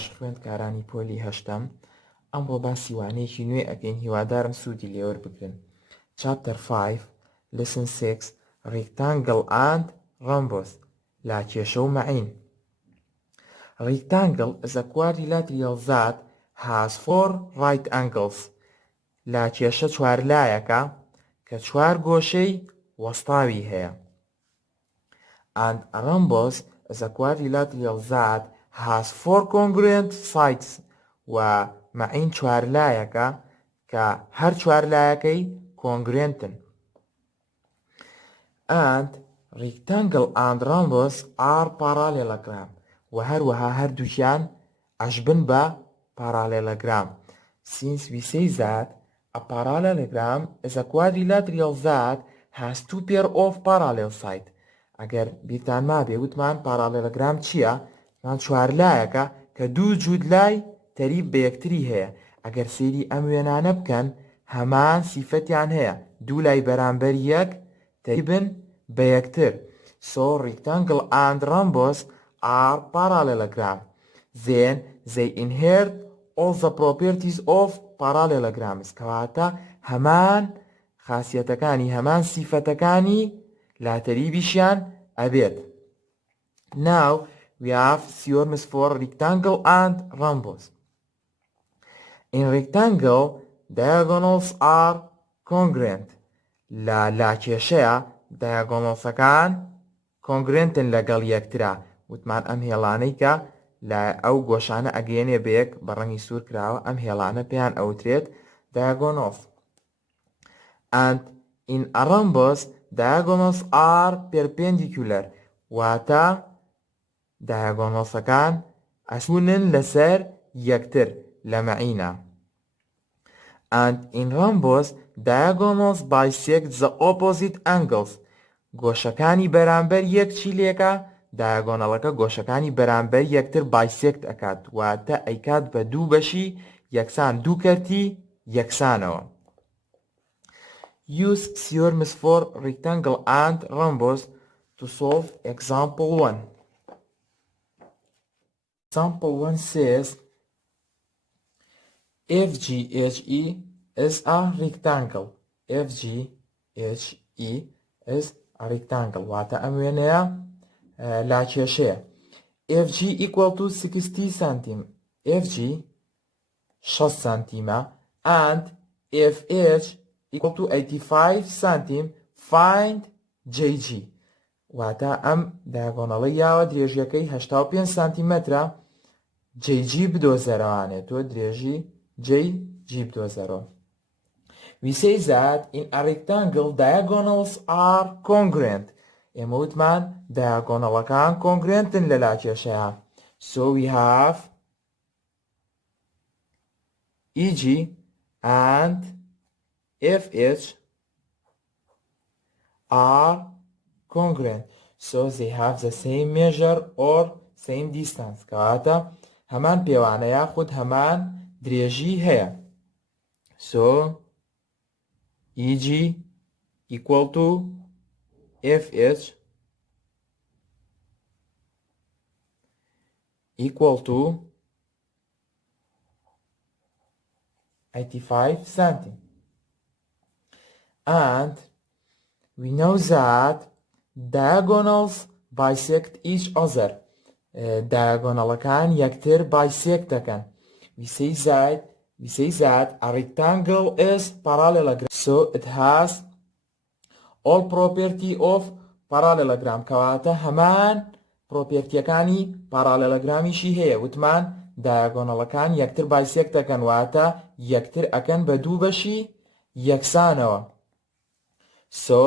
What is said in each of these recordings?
باش خوێندکارانی پۆلی هەشتەم ئەمڕۆ باسی وانەیەکی نوێ ئەگەین هیوادارم سوودی لێوە بگرن. Chapter 5 Lesson 6 Rectangle and Rhombus لاکێشە و معین. Rectangle is a quadrilateral that has 4 right angles. لاکێشە چوارلایەکە کە چوار گۆشەی وەستاوی هەیە. And a rhombus is a quadrilateral that has 4 congruent sides. و معین چوارلایەکە کە هەر چوارلایەکەی congruentن. And rectangle and rhombus are parallelogram. و هەروەها هەردووکیان ئەشبن بە parallelogram. Since we say that a parallelogram is a quadrilateral that has 2 pair of parallel sides. ئەگەر بیرتان مابێ وتمان parallelogram چییە؟ مان چوارلایەکە کە دوو جوودلای تەریب بە یەکتری هەیە. ئەگەر سەیری ئەم وێنانە بکەن هەمان سیفەتیان هەیە، دوو لای بەرامبەر یەک تەریبن بە یەکتر. So rectangle and rhombus are parallelogram. Then they inherit all the properties of parallelograms. کەواتە هەمان خاسیەتەکانی هەمان سیفەتەکانی لاتەریبیشیان ئەبێت. Now we have theorems for rectangle and rhombus. In rectangle, diagonals are congruent. لاکێشەیە diagonalsەکان congruentن لەگەڵ یەکترا. وتمان ئەم هێڵانەی کە لە ئەو گۆشانە ئەگەیەنێ بەیەک بە ڕەنگی سوور کراوە، ئەم هێڵانە پێیان ئەوترێت diagonals. And in a rhombus, diagonals are perpendicular. واتە diagonalsەکان ئەچوونن لەسەر یەکتر لە مەعینە. And in rhombus, diagonals bisect the opposite angles. گۆشەکانی بەرامبەر یەک چی لێکە؟ diagonalەکە گۆشەکانی بەرامبەر یەکتر bisect ئەکات، واتە ئەیکات بە دوو بەشی یەکسان، دوو کەرتی یەکسانەوە. Use theorems for rectangle and rhombus to solve example 1. Example 1 says FGHE is a rectangle. FGHE is a rectangle. واتە ئەم وێنەیە لاکێشەیە. FG equal to 60 cm. FG 6 سانتیمە and FH equal to 85 cm. Find JG. واتە ئەم دایگۆنەڵی یاوە درێژیەکەی 85 سانتیمەترە. JG بدۆزەرەوانێت، تۆ درێژی JG بدۆزەرەوە. We say that in a rectangle diagonals are congruent. ئێمە وتمان diagonalەکان congruentن لە لاکێشەیە. So we have EG and FH are congruent. So they have the same measure or same distance. کەواتە هەمان پێوانەیە خود هەمان درێژی هەیە. So EG equal to FH equal to 85 cm. And we know that diagonals bisect each other. Diagonalەکان یەکتر bisect دەکەن. We say that a rectangle is parallelogram. So it has all property of parallelogram. کەواتە هەمان پرۆپێرتیەکانی parallelogramیشی هەیە. وتمان diagonalەکان یەکتر bisect دەکەن، واتە یەکتر ئەکەن بە دوو بەشی یەکسانەوە. So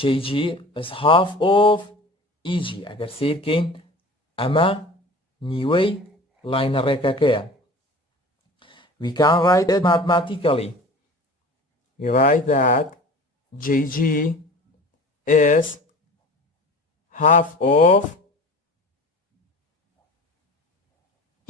JG is half of EG. ئەگەر سیرکەین ئەمە نیوەی لاینە ڕێکەکەیە. We can write it mathematically. We write that JG is half of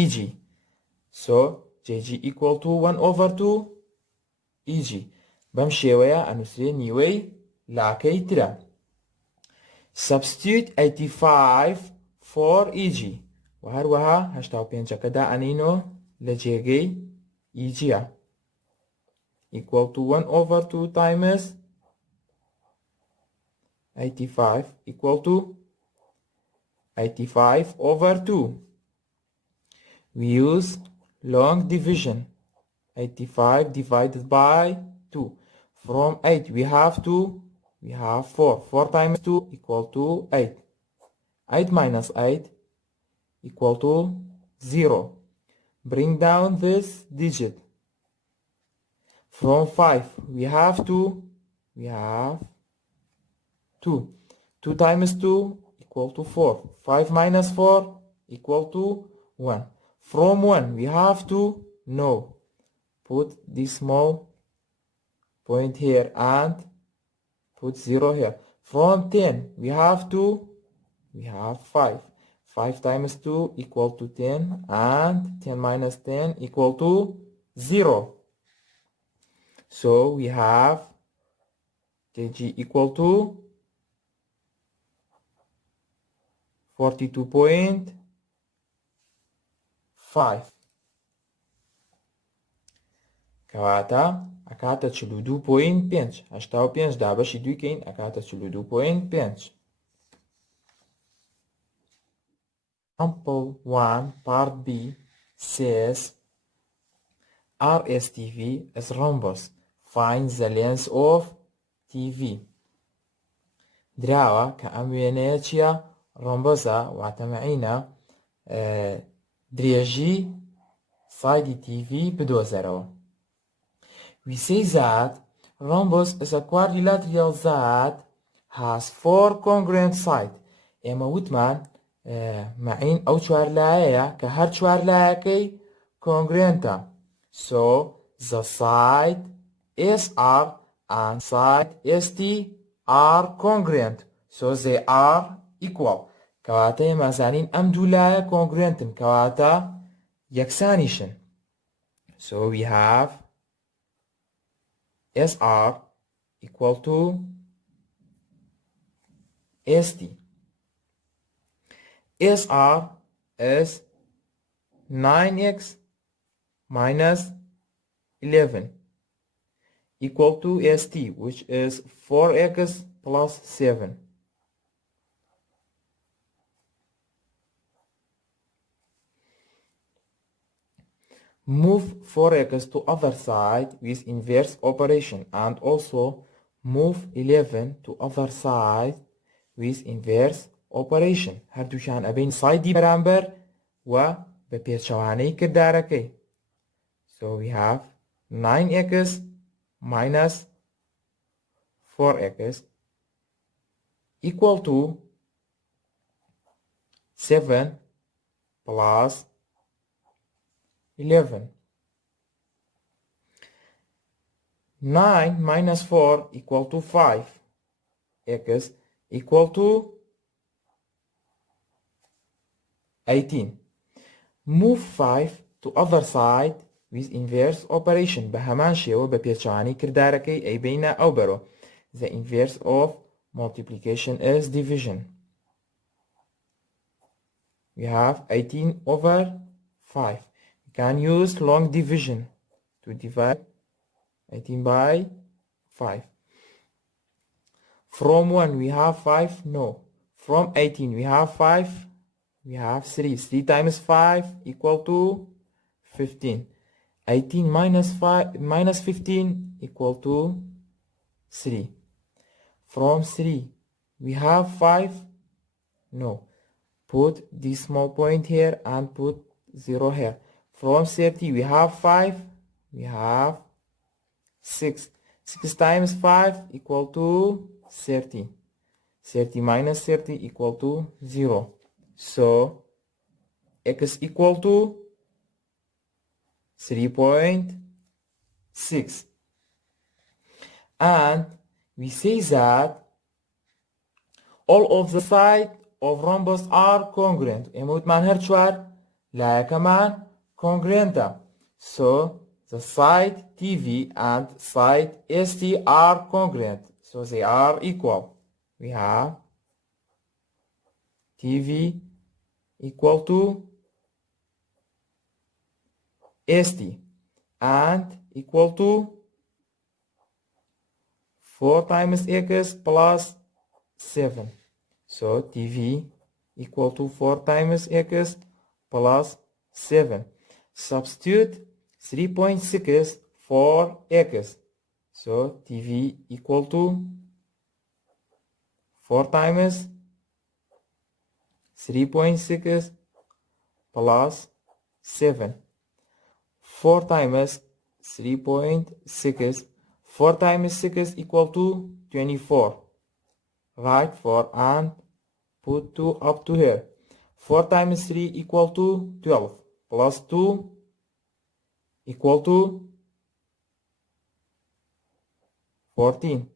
EG. So JG equal to 1/2 EG. بەم شێوەیە ئەنووسێ نیوەی لاکەی ترە. Substitute 85 for EG. و هەروەها 85ەکەدا ئەنینۆ لە جێگەی ئیجیە equal to 1/2 times 85 equal to 85/2. We use long division. 85 divided by 2. From 8 we have 4. 4 times 2 equal to 8. 8 minus 8 equal to 0. Bring down this digit. From 5 we have 2. 2 times 2 equal to 4. 5 minus 4 equal to 1. From 1 we have 2. No. Put this small point here and put 0 here. From 10 we have 2. We have 5. 5 times 2 equal to 10 and 10 minus 10 equal to 0. So we have kg equal to 42.5. کەواتە ئەکاتە 42.5. 85 دابەشی دووکەین ئەکاتە 42.5. Example 1 part B says RSTV is rhombus. Find the length of TV. دراوە کە ئەم وێنەیە چییە؟ ڕۆمبۆزە واتە معینە درێژی سایدی TV بدۆزەرەوە. We say that rhombus is a quadrilateral that has 4 congruent sides. ئێمە وتمان معین ئەو چوارلایەیە کە هەر چوارلایەکەی congruentە. So the side SR and side ST are congruent. So they are equal. کەواتە ئێمە زانین ئەم دوو لایە congruentن کەواتە یەکسانیشن. So we have SR equal to ST. SR is 9x minus 11 equal to ST, which is 4x plus 7. Move 4x to other side with inverse operation, and also move 11 to other side with inverse operation. هەردووشان ئەبین سایدی بەرامبەر و بە پێچەوانەی کردارەکەی. So we have 9x minus 4x equal to 7 plus 11. 9 minus 4 equal to 5. X equal to 18. Move 5 to other side with inverse operation. بهمان شێوە بە پێچەوانی کردارەکەی ئەیبینە ئەو بەرۆ. The inverse of multiplication is division. We have 18 over 5. We can use long division to divide 18 by 5. From 1 we have 5. No. From 18 we have 5. We have 3. 3 times 5 equal to 15. 18 minus 15 equal to 3. From 3 we have 5. No. Put this small point here and put 0 here. From 30 we have 5. We have 6. 6 times 5 equal to 30. 30 minus 30 equal to 0. So x equal to 3.6. And we say that all of the sides of rhombus are congruent. ئێمەوتمان هەر چوار لایەکەمان congruentە. So the side TV and side ST are congruent. So they are equal. We have TV equal to st and equal to 4 times x plus 7. So tv equal to 4 times x plus 7. Substitute 3.6 for x. So tv equal to 4 times 3.6 plus 7. 4 times 3.6. 4 times 6 equal to 24. Write 4 and put 2 up to here. 4 times 3 equal to 12. Plus 2 equal to 14.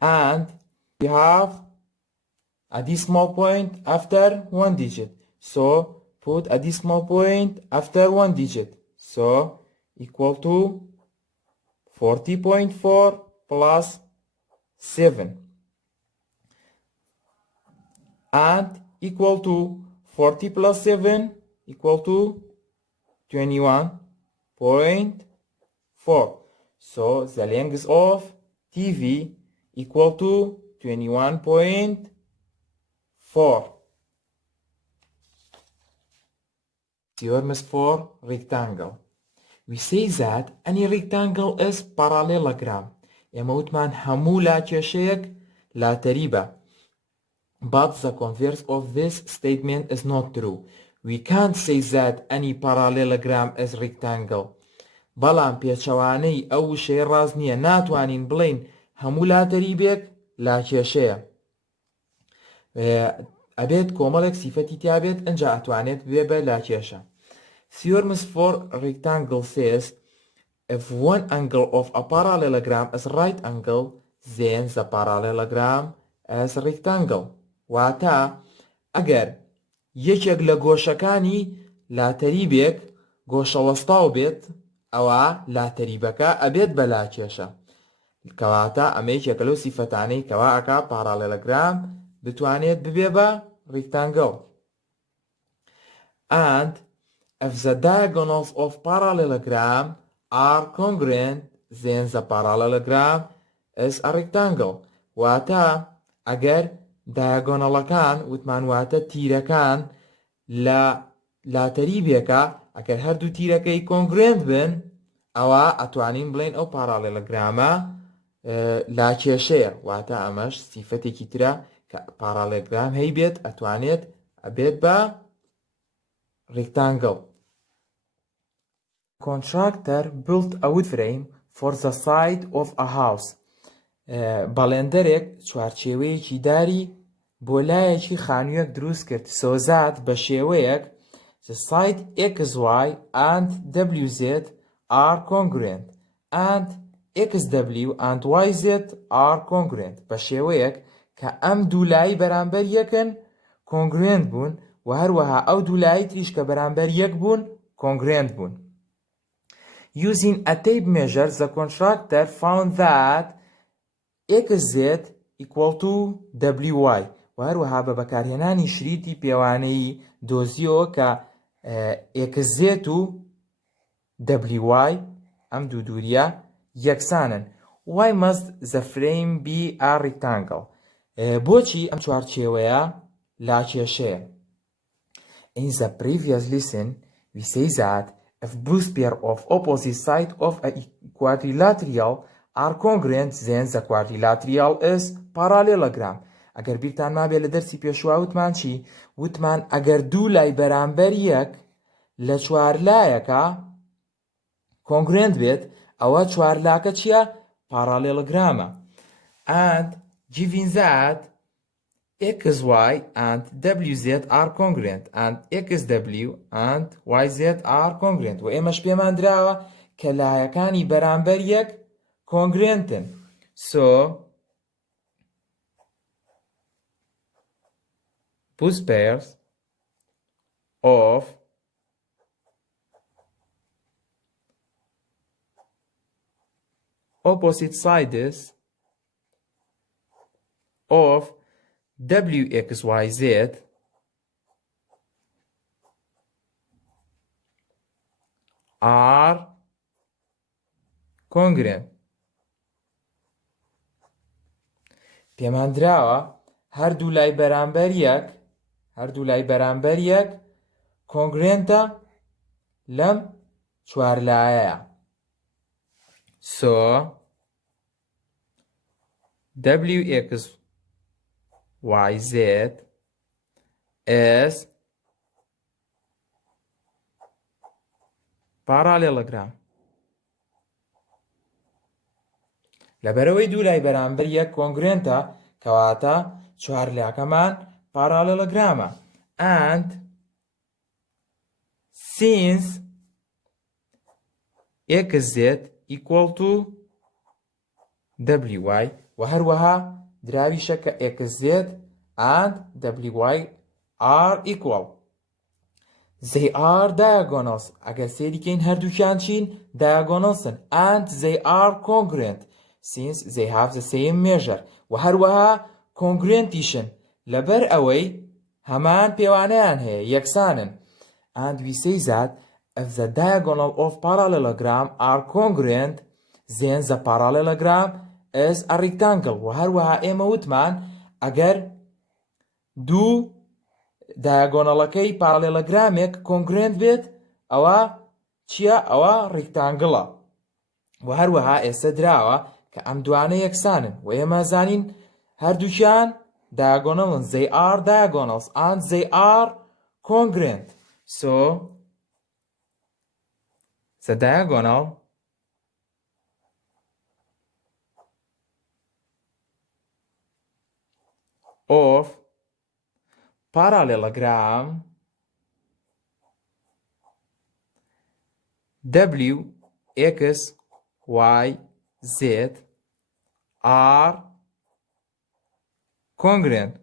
And we have a decimal point after one digit. So put a decimal point after one digit. So equal to 40.4 plus 7. And equal to 40 plus 7 equal to 21.4. So the length of TV equal to 21.4. Theorem for rectangle. We say that any rectangle is parallelogram. Emotman hamu لاکێشەیەک لاتەریبە. But the converse of this statement is not true. We can't say that any parallelogram is rectangle. بەڵام پێچەوانەی ئەو وشەیە ڕاست نییە، ناتوانین بڵین هەموو لاتەریبێک لاکێشەیە. ئەبێت کۆمەڵێک سیفەتی تیابێت ئەنجا ئەتوانێت بێ بە لاکێشە. Theorems for rectangle says if one angle of a parallelogram is right angle, then the parallelogram is rectangle. واتە ئەگەر یەکێک لە گۆشەکانی لاتەریبێک گۆشەوەستاو بێت، ئەوە لاتەریبەکە ئەبێت بە لاکێشە. کەواتە ئەمە یەکێکە لەو سیفەتانەی کەوا ئەکا پارالێلۆگرام بتوانێت ببێ بە rectangle. And if the diagonals of parallelogram are congruent, then the parallelogram is a rectangle. واتە ئەگەر دایگۆنەڵەکان وتمان واتە تیرەکان لە لاتەریبێکە ئەگەر هەردوو تیرەکەی کۆنگرێنت بن، ئەوە ئەتوانین بڵێن ئەو پارالێلۆگرامە لاکێشەیە. واتە ئەمەش سیفەتێکی ترە کە پارالێلۆگرام هەی بێت ئەتوانێت ئەبێت بە rectangle. Contractor built a wood frame for the side of a house. بەڵێندەرێک چوارچێوەیەکی داری بۆ لایەکی خانوویەک دروست کرد. سۆزات بە شێوەیەک the side xy and wz are congruent and xw and yz are congruent. بە شێوەیەک کە ئەم دوو لای بەرامبەر یەکن congruent بوون و هەروەها ئەو دوو لای تریش کە بەرامبەر یەک بوون congruent بوون. Using a tape measure, the contractor found that xz equal to wy. و هەروەها بە بەکارهێنانی شریتی پێوانەیی دۆزیەوە کە xz و wy ئەم دوو دووریە یەکسانن. Why must the frame be a rectangle? بۆچی ئەم چوارچێوەیە لاکێشەیە؟ In the previous lesson, we say that if both pair of opposite sides of a quadrilateral are congruent, then the quadrilateral is parallelogram. ئەگەر بیرتان مابێ لە دەرسی پێشوا وتمان چی؟ وتمان ئەگەر دوو لای بەرامبەر یەک لە چوار لایەکە congruent بێت، ئەوە چوار لاکە چییە؟ parallelogram. And given that xy and wz are congruent and xw and yz are congruent و ئێمەش پێمان دراوە کە لایەکانی بەرامبەر یەک congruentن. So both pairs of opposite sides of wxyz are congruent. پێمان دراوە هەردوو لای بەرامبەر یەک کۆنگرێنتە لەم چوار لایەیە. So wx yz is parallelogram. لەبەرەوەی دوو لای بەرامبەر یەک کۆنگرێنتە کەواتە چوار لاکەمان پارالێلۆگرامە. And since xz equal to wy و هەروەها دراویشە کە xz and wy are equal. They are diagonals. ئەگەر سێریکەین هەردووکیان چین diagonalsن and they are congruent since they have the same measure و هەروەها congruentیشن لەبەر ئەوەی هەمان پێوانەیان هەیە یەکسانن. And we say that if the diagonal of parallelogram are congruent then the parallelogram is a rectangle. و هەروەها ئێمە وتمان ئەگەر دوو دایاگۆنەڵەکەی پارالێلۆگرامێک کۆنگرێنت بێت ئەوە چییە؟ ئەوە ڕیکتانگڵە. و هەروەها ئێستا دراوە کە ئەم دوانە یەکسانن و ئێمە زانین هەردووکیان diagonalن. They are diagonals and they are congruent. So the diagonal of parallelogram w x y z are congruent.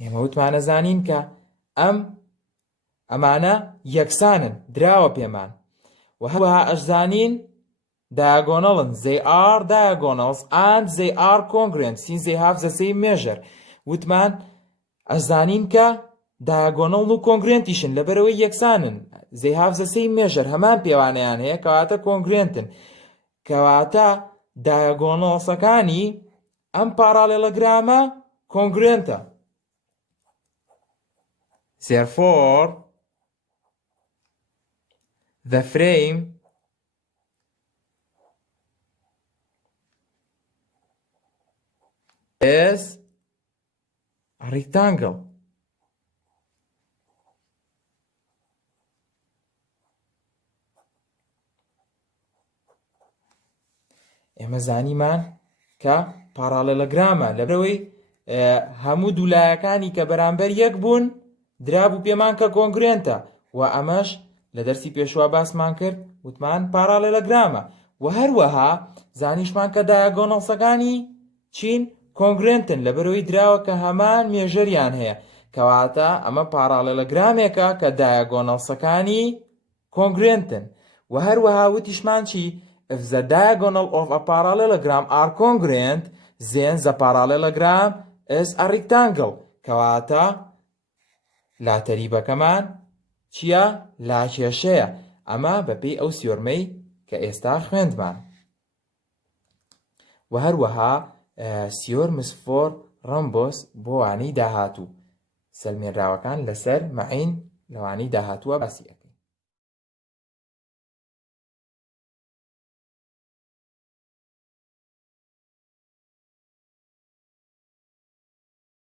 ئێمە وتمانە زانین کە ئەمانە یەکسانن دراوە پێمان و هەروەها ئەشزانین diagonalن. They are diagonals and they are congruent since they have the same measure. وتمان ئەشزانین کە diagonal و congruentیشن لەبەرەوەی یەکسانن. They have the same measure هەمان پێوانەیان هەیە کەواتە congruentن. کەواتە diagonalsەکانی ئەم پارالێلۆگرامە congruentە. Therefore the frame is a rectangle. ئێمە زانیمان کە پارالێلۆگرامە لەبەرەوەی هەموو دوولایەکانی کە بەرامبەر یەک بوون درابوو پێمان کە کۆنگرێنتە و ئەمەش لە دەرسی پێشوا باسمان کرد وتمان پارالێلۆگرامە و هەروەها زانیشمان کە دایاگۆنەڵسەکانی چین کۆنگرێنتن لەبەرەوەی دراوە کە هەمان مێژەریان هەیە کەواتە ئەمە پارالێلۆگرامێکە کە دایاگۆنەڵسەکانی کۆنگرێنتن و هەروەها وتیشمان چی؟ If the diagonal of a parallelogram are congruent then the parallelogram is a rectangle. کەواتە لاتەریبەکەمان چییە؟ لاکێشەیە. ئەمە بەپێی ئەو سیۆرمەی کە ئێستا خوێندمان. و هەروەها سیۆرمسفۆر ڕۆمبۆس بۆ وانەی داهاتوو سەلمێنراوەکان لەسەر معین لەوانەی داهاتووە باسی ئەکەن.